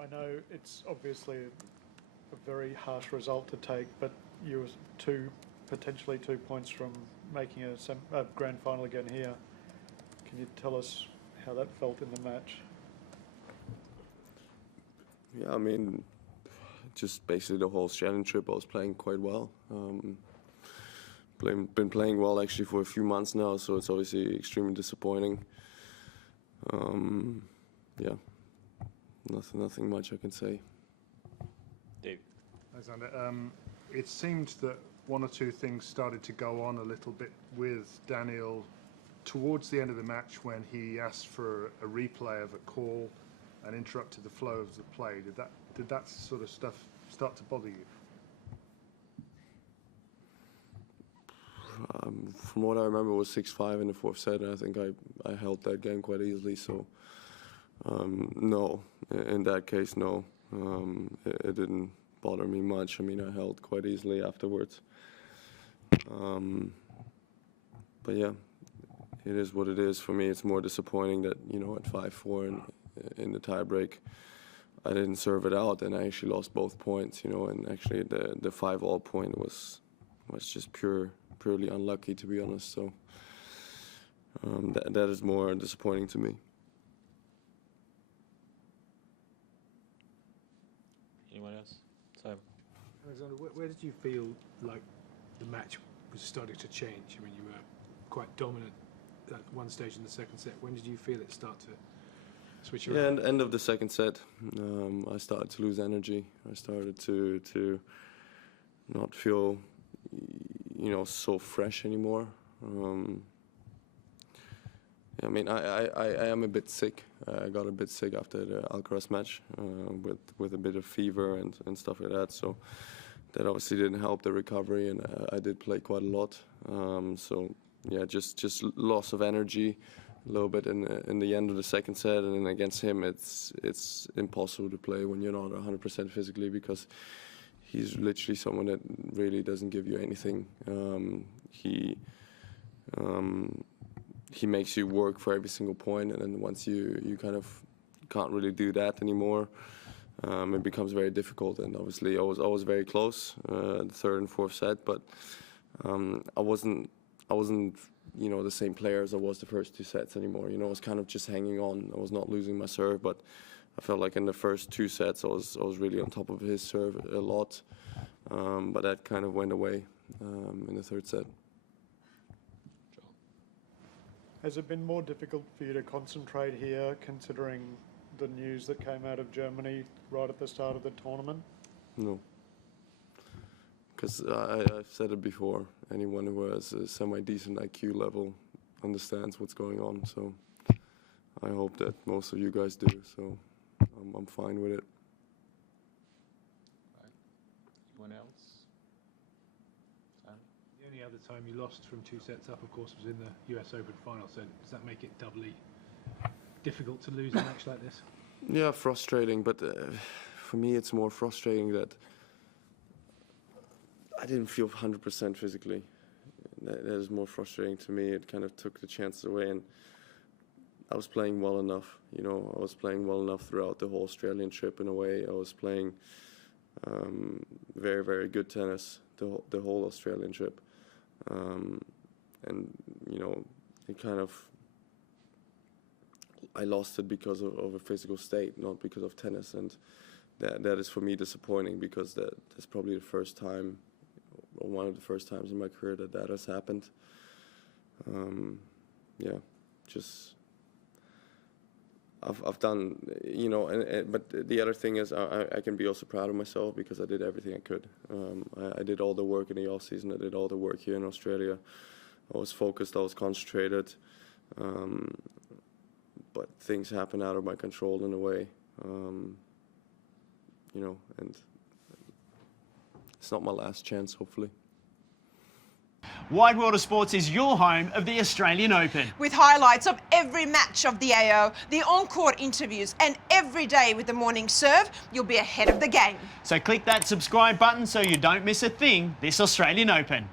I know it's obviously a very harsh result to take, but you were potentially 2 points from making a grand final again here. Can you tell us how that felt in the match? Yeah, I mean, just basically the whole Australian trip I was playing quite well. Been playing well actually for a few months now, so it's obviously extremely disappointing. Yeah, nothing much I can say. Dave. Alexander, it seemed that one or two things started to go on a little bit with Daniil towards the end of the match when he asked for a replay of a call and interrupted the flow of the play. Did that sort of stuff start to bother you? From what I remember, it was 6-5 in the fourth set, and I think I held that game quite easily. So no, in that case, no, it didn't bother me much. I mean, I held quite easily afterwards. But yeah, it is what it is. For me, it's more disappointing that, you know, at 5-4 in the tiebreak, I didn't serve it out, and I actually lost both points. You know, and actually the 5-all point was just purely unlucky, to be honest. So that is more disappointing to me. Anyone else? So, Alexander, where did you feel like the match was starting to change? I mean, you were quite dominant at one stage in the second set. When did you feel it start to switch around? Yeah, and end of the second set, I started to lose energy. I started to not feel, you know, so fresh anymore. I mean, I am a bit sick. I got a bit sick after the Alcaraz match with a bit of fever and stuff like that. So that obviously didn't help the recovery, and I did play quite a lot. So yeah, just loss of energy a little bit in the end of the second set, and then against him, it's impossible to play when you're not 100% physically, because he's literally someone that really doesn't give you anything. He makes you work for every single point, and then once you kind of can't really do that anymore, it becomes very difficult. And obviously, I was very close the third and fourth set, but I wasn't you know, the same player as I was the first two sets anymore. You know, I was kind of just hanging on. I was not losing my serve, but I felt like in the first two sets I was really on top of his serve a lot, but that kind of went away in the third set. Has it been more difficult for you to concentrate here, considering the news that came out of Germany right at the start of the tournament? No. Because I've said it before, anyone who has a semi-decent IQ level understands what's going on. So I hope that most of you guys do. So I'm fine with it. right. Anyone else? Sam? The only other time you lost from 2 sets up, of course, was in the US Open final. So does that make it doubly difficult to lose a match like this? Yeah, frustrating. But for me, it's more frustrating that I didn't feel 100% physically. That is more frustrating to me. It kind of took the chances away, and I was playing well enough. You know, I was playing well enough throughout the whole Australian trip in a way. I was playing very, very good tennis the whole Australian trip. And, you know, it kind of, I lost it because of a physical state, not because of tennis. And that is for me disappointing, because that's probably the first time, or one of the first times in my career that has happened. Yeah, just I've done, you know, but the other thing is I can be also proud of myself, because I did everything I could. I did all the work in the off season. I did all the work here in Australia. I was focused. I was concentrated. But things happen out of my control in a way, you know, and it's not my last chance, hopefully. Wide World of Sports is your home of the Australian Open. With highlights of every match of the AO, the on-court interviews, and every day with the morning serve, you'll be ahead of the game. So click that subscribe button so you don't miss a thing this Australian Open.